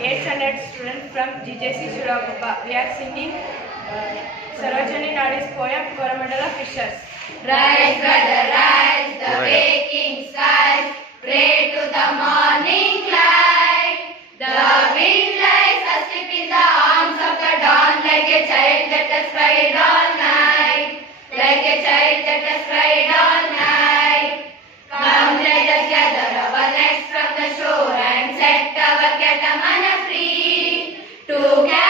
800 students from GJC Suraguppa. We are singing Sarojini Nadi's poem Coromandel Fishers. Rise, brother, rise, the waking skies, pray to the morning light. The wind lies asleep in the arms of the dawn, like a child that has cried all night, like a child that has cried all night. Come, let us gather our nets from the shore and set our catamaran free. Together